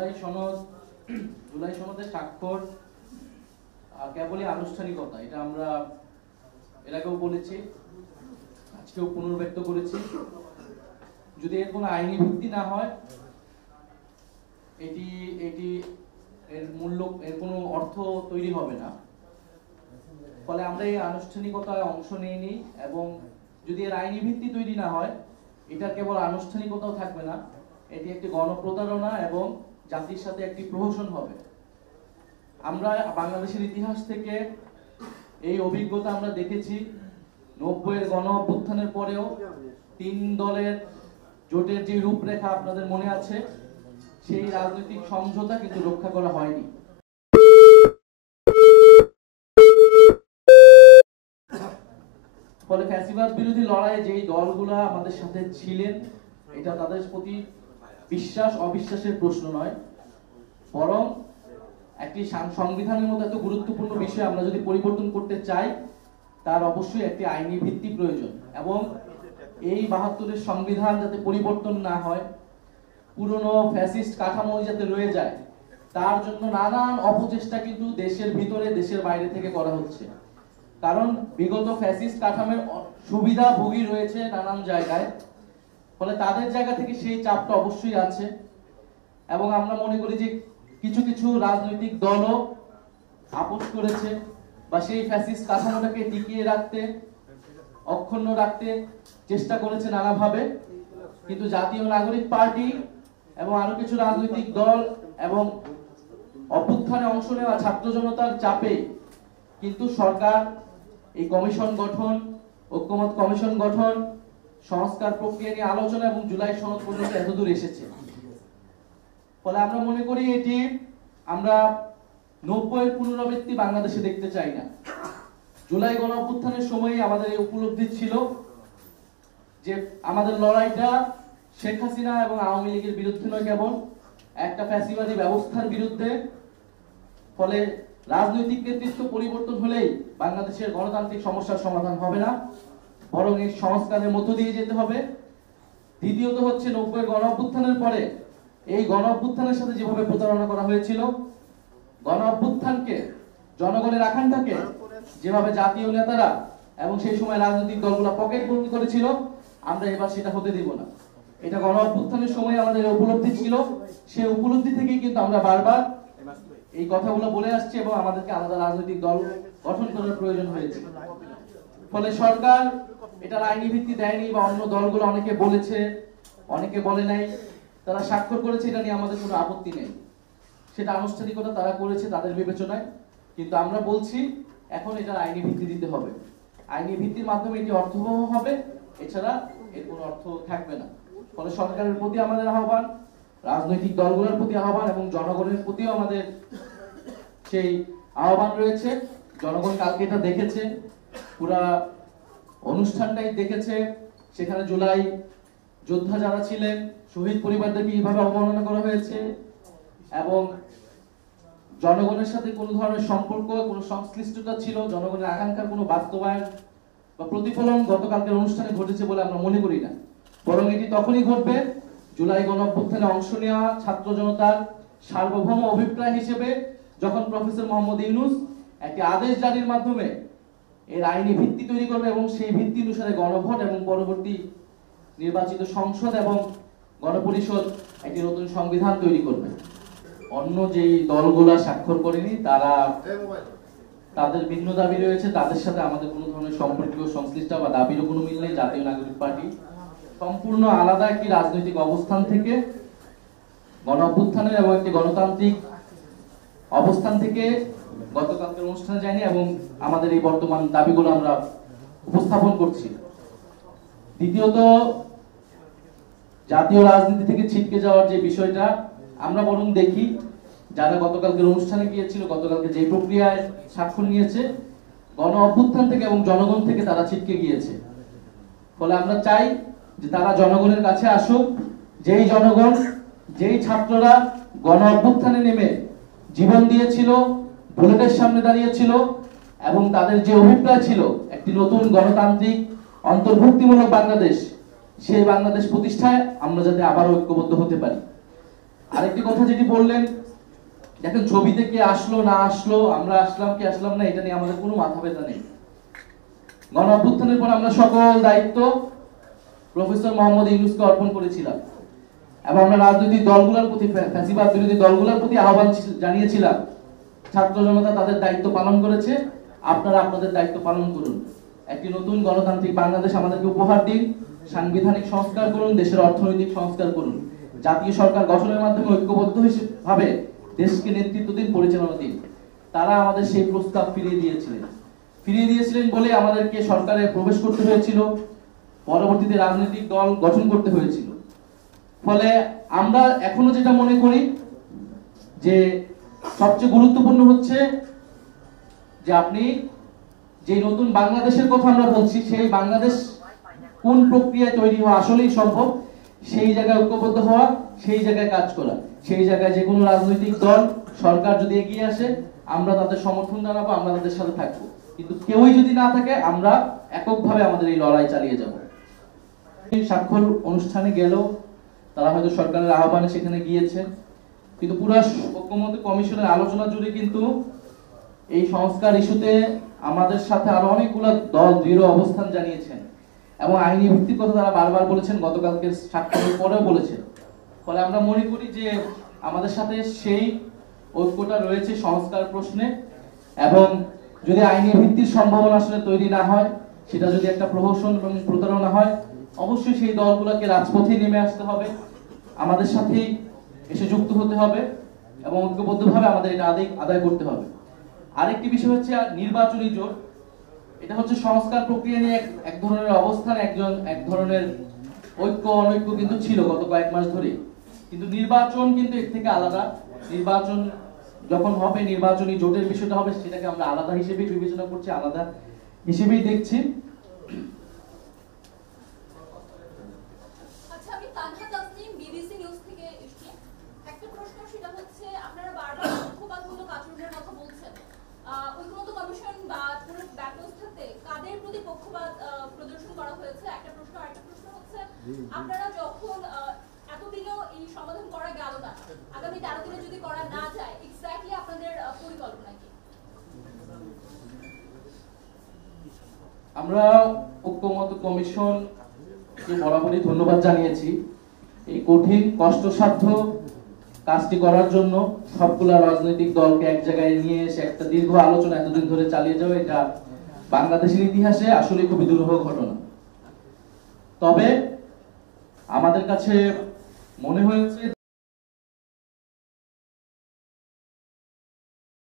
জুলাই সনদ জুলাই সনদের স্বাক্ষর কেবলই আনুষ্ঠানিকতা, এটা আমরা এর আগেও বলেছি, আজকেও পুনর্ব্যক্ত করেছি। যদি এর কোনো আইনি ভিত্তি না হয়, এটি এটি এর মূল্য, এর কোনো অর্থ তৈরি হবে না। ফলে আমরা এই আনুষ্ঠানিকতায় অংশ নিইনি, এবং যদি এর আইনি ভিত্তি তৈরি না হয়, এটা কেবল আনুষ্ঠানিকতাও থাকবে না, এটি একটি গণপ্রতারণা এবং জাতির সাথে একটি প্রহসন হবে। আমরা বাংলাদেশের ইতিহাস থেকে এই অভিজ্ঞতা আমরা দেখেছি। 90-এর গণ অভ্যুত্থানের পরেও 3 দলের জোটের যে রূপরেখা আপনাদের মনে আছে, সেই রাজনৈতিক সমঝোতা কিন্তু রক্ষা করা হয়নি। ফলে ফ্যাসিবাদ বিরোধী লড়াইয়ে যেই দলগুলা আমাদের সাথে ছিলেন, এটা তাদের প্রতি বিশ্বাস অবিশ্বাসের প্রশ্ন নয়, বরং একটি সংবিধানের মতো এত গুরুত্বপূর্ণ বিষয় আমরা যদি পরিবর্তন করতে চাই, তার অবশ্যই একটি আইনি ভিত্তি প্রয়োজন। এবং এই 72-এর সংবিধান যাতে পরিবর্তন না হয়, পুরনো ফ্যাসিস্ট কাঠামো যাতে রয়ে যায়, তার জন্য নানান অপচেষ্টা কিন্তু দেশের ভিতরে দেশের বাইরে থেকে করা হচ্ছে। কারণ বিগত ফ্যাসিস্ট কাঠামোর সুবিধাভোগী রয়েছে নানান জায়গায়, ফলে তাদের জায়গা থেকে সেই চাপটা অবশ্যই আছে। এবং আমরা মনে করি যে কিছু কিছু রাজনৈতিক দলও আপোষ করেছে বা সেই ফ্যাসিস্ট কাঠামোটাকে টিকিয়ে রাখতে, অক্ষুণ্ণ রাখতে চেষ্টা করেছে নানাভাবে। কিন্তু জাতীয় নাগরিক পার্টি এবং আরো কিছু রাজনৈতিক দল এবং অভ্যুত্থানে অংশ নেওয়া ছাত্র জনতার চাপে কিন্তু সরকার এই কমিশন গঠন, ঐক্যমত কমিশন গঠন, সংস্কার প্রক্রিয়া নিয়ে আলোচনা এবং জুলাই সনদ পর্যন্ত এতদূর এসেছে। ফলে আমরা মনে করি এটি আমরা 90-এর পুনরাবৃত্তি বাংলাদেশে দেখতে চাই না। জুলাই গণ অভ্যুত্থানের সময় আমাদের এই উপলব্ধি ছিল যে আমাদের লড়াইটা শেখ হাসিনা এবং আওয়ামী লীগের বিরুদ্ধে নয়, কেবল একটা ফ্যাসিবাদী ব্যবস্থার বিরুদ্ধে। ফলে রাজনৈতিক নেতৃত্ব পরিবর্তন হলেই বাংলাদেশের গণতান্ত্রিক সমস্যার সমাধান হবে না, বরং এই সংস্কারের মধ্য দিয়ে যেতে হবে। দ্বিতীয়ত হচ্ছে 90-এর গণ অভ্যুত্থানের পরে এই গণ অভ্যুত্থানের সাথে যেভাবে প্রতারণা করা হয়েছিল, গণ অভ্যুত্থানকে, জনগণের আকাঙ্ক্ষাকে যেভাবে জাতীয় নেতারা এবং সেই সময় রাজনৈতিক দলগুলো পকেটবন্দি করেছিল, আমরা এবার সেটা হতে দেব না। এটা গণ অভ্যুত্থানের সময় আমাদের উপলব্ধি ছিল, সেই উপলব্ধি থেকেই কিন্তু আমরা বারবার এই কথাগুলো বলে আসছি এবং আমাদেরকে আলাদা রাজনৈতিক দল গঠন করার প্রয়োজন হয়েছে। ফলে সরকার এটার আইনি ভিত্তি দেয়নি, বা অন্য দলগুলো অনেকে বলেছে, অনেকে বলে নাই, তারা স্বাক্ষর করেছে, এটা নিয়ে আমাদের কোনো আপত্তি নেই। সেটা আনুষ্ঠানিকতা তারা করেছে তাদের বিবেচনায়। কিন্তু আমরা বলছি এখন এটার আইনি ভিত্তি দিতে হবে। আইনি ভিত্তির মাধ্যমে এটি অর্থবহ হবে, এছাড়া এর কোনো অর্থ থাকবে না। ফলে সরকারের প্রতি আমাদের আহ্বান, রাজনৈতিক দলগুলোর প্রতি আহ্বান এবং জনগণের প্রতিও আমাদের সেই আহ্বান রয়েছে। জনগণ কালকে এটা দেখেছে, পুরা অনুষ্ঠানটাই দেখেছে। সেখানে জুলাই যোদ্ধা যারা ছিলেন, শহীদ পরিবারদেরকে কিভাবে অবমাননা করা হয়েছে, এবং জনগণের সাথে কোনো ধরনের সম্পর্ক, কোনো সংশ্লিষ্টতা ছিল, জনগণের আকাঙ্ক্ষার কোনো বাস্তবায়ন বা প্রতিফলন গতকালকের অনুষ্ঠানে ঘটেছে বলে আমরা মনে করি না। বরং এটি তখনই ঘটবে জুলাই গণ অভ্যুত্থানে অংশ নেওয়া ছাত্র জনতার সার্বভৌম অভিপ্রায় হিসেবে যখন প্রফেসর মোহাম্মদ ইউনূস একটি আদেশ জারির মাধ্যমে এর আইনি ভিত্তি তৈরি করবে, এবং সেই ভিত্তি অনুসারে গণভোট এবং পরবর্তী নির্বাচিত সংসদ এবং গণপরিষদ একটি নতুন সংবিধান তৈরি করবে। অন্য যেই দলগুলা স্বাক্ষর করেনি, তারা তাদের ভিন্ন দাবি রয়েছে, তাদের সাথে আমাদের কোনো ধরনের সম্পর্কীয় সংশ্লিষ্ট বা দাবিরও কোনো মিল নেই। জাতীয় নাগরিক পার্টি সম্পূর্ণ আলাদা একটি রাজনৈতিক অবস্থান থেকে, গণ অভ্যুত্থানের এবং একটি গণতান্ত্রিক অবস্থান থেকে গতকালকের অনুষ্ঠানে যায়নি, এবং আমাদের এই বর্তমান দাবিগুলো আমরা উপস্থাপন করছি। দ্বিতীয়ত, জাতীয় রাজনীতি থেকে ছিটকে যাওয়ার যে বিষয়টা আমরা বরং দেখি, যারা গতকালকের অনুষ্ঠানে গিয়েছিল, গতকালকে যে প্রক্রিয়ায় স্বাক্ষর নিয়েছে, গণ অভ্যুত্থান থেকে এবং জনগণ থেকে তারা ছিটকে গিয়েছে। ফলে আমরা চাই যে তারা জনগণের কাছে আসুক। যেই জনগণ, যেই ছাত্ররা গণ অভ্যুত্থানে নেমে জীবন দিয়েছিল, বুলেটের সামনে দাঁড়িয়েছিল, এবং তাদের যে অভিপ্রায় ছিল একটি নতুন গণতান্ত্রিক অন্তর্ভুক্তিমূলক বাংলাদেশ, সেই বাংলাদেশ প্রতিষ্ঠায় আমরা যাতে আবার ঐক্যবদ্ধ হতে পারি। আরেকটি কথা যেটি বললেন, দেখেন ছবিতে কে আসলো না আসলো, আমরা আসলাম কি আসলাম না, এটা নিয়ে আমাদের কোনো মাথা ব্যথা নেই। গণ অভ্যুত্থানের পর আমরা সকল দায়িত্ব প্রফেসর মোহাম্মদ ইউনূসকে অর্পণ করেছিলাম এবং আমরা রাজনৈতিক দলগুলোর প্রতি, ফ্যাসিবাদ বিরোধী দলগুলোর প্রতি আহ্বান জানিয়েছিলাম, ছাত্র জনতা তাদের দায়িত্ব পালন করেছে, আপনারা আপনাদের দায়িত্ব পালন করুন। একটি নতুন গণতান্ত্রিক বাংলাদেশ আমাদেরকে উপহার দিন, সাংবিধানিক সংস্কার করুন, দেশের অর্থনৈতিক সংস্কার করুন, জাতীয় সরকার গঠনের মাধ্যমে ঐক্যবদ্ধ ভাবে দেশকে নেতৃত্ব দিন, পরিচালনা দিন। তারা আমাদের সেই প্রস্তাব ফিরিয়ে দিয়েছিলেন বলে আমাদেরকে সরকারে প্রবেশ করতে হয়েছিল, পরবর্তীতে রাজনৈতিক দল গঠন করতে হয়েছিল। ফলে আমরা এখনো যেটা মনে করি যে সবচেয়ে গুরুত্বপূর্ণ হচ্ছে যে আপনি যে নতুন বাংলাদেশের কথা আমরা বলছি, সেই বাংলাদেশ কোন প্রক্রিয়ায় তৈরি হওয়া আসলেই সম্ভব, সেই জায়গায় ঐক্যবদ্ধ হওয়া, সেই জায়গায় কাজ করা, সেই জায়গায় যে কোনো রাজনৈতিক দল সরকার যদি এগিয়ে আসে আমরা তাদের সমর্থন জানাবো, আমরা তাদের সাথে থাকবো। কিন্তু কেউই যদি না থাকে আমরা এককভাবে আমাদের এই লড়াই চালিয়ে যাব। স্বাক্ষর অনুষ্ঠানে গেলেও তারা হয়তো সরকারের আহ্বানে সেখানে গিয়েছে, কিন্তু পুরো ঐক্যমত্য কমিশনের আলোচনা জুড়ে কিন্তু এই সংস্কার ইস্যুতে আমাদের সাথে আরো অনেকগুলো দল দৃঢ় অবস্থান জানিয়েছেন এবং আইনি ভিত্তিক কথা তারা বারবার বলেছেন, গতকালকে স্বাক্ষরের পরেও বলেছেন। ফলে আমরা মনে করি যে আমাদের সাথে সেই ঐক্যটা রয়েছে সংস্কার প্রশ্নে, এবং যদি আইনি ভিত্তির সম্ভাবনা আসলে তৈরি না হয়, সেটা যদি একটা প্রহসন এবং প্রতারণা হয়, অবশ্যই সেই দলগুলোকে রাজপথে নেমে আসতে হবে, আমাদের সাথেই এসে যুক্ত হতে হবে এবং ঐক্যবদ্ধভাবে আমাদের এটা আদায় করতে হবে। আরেকটি বিষয় হচ্ছে নির্বাচনী জোট। এটা হচ্ছে সংস্কার প্রক্রিয়া নিয়ে এক ধরনের অবস্থান, এক ধরনের ঐক্য অনৈক্য কিন্তু ছিল গত কয়েক মাস ধরে, কিন্তু নির্বাচন কিন্তু এর থেকে আলাদা। নির্বাচন যখন হবে, নির্বাচনী জোটের বিষয়টা হবে, সেটাকে আমরা আলাদা হিসেবেই বিবেচনা করছি, আলাদা হিসেবেই দেখছি। আপনারা যখন এতদিনও এই সমাধান করা গেল না, আগামী 13 দিনে যদি করা না যায়, এক্স্যাক্টলি আপনাদের পরিকল্পনা কি? আমরা ঐক্যমত্য কমিশন বরাবরই ধন্যবাদ জানিয়েছি এই কঠিন কষ্টসাধ্য কাজটি করার জন্য। সবগুলা রাজনৈতিক দলকে এক জায়গায় নিয়ে এসে একটা দীর্ঘ আলোচনা এতদিন ধরে চালিয়ে যাওয়া, এটা বাংলাদেশের ইতিহাসে আসলে খুবই দুরূহ ঘটনা। তবে আমাদের কাছে মনে হয়েছে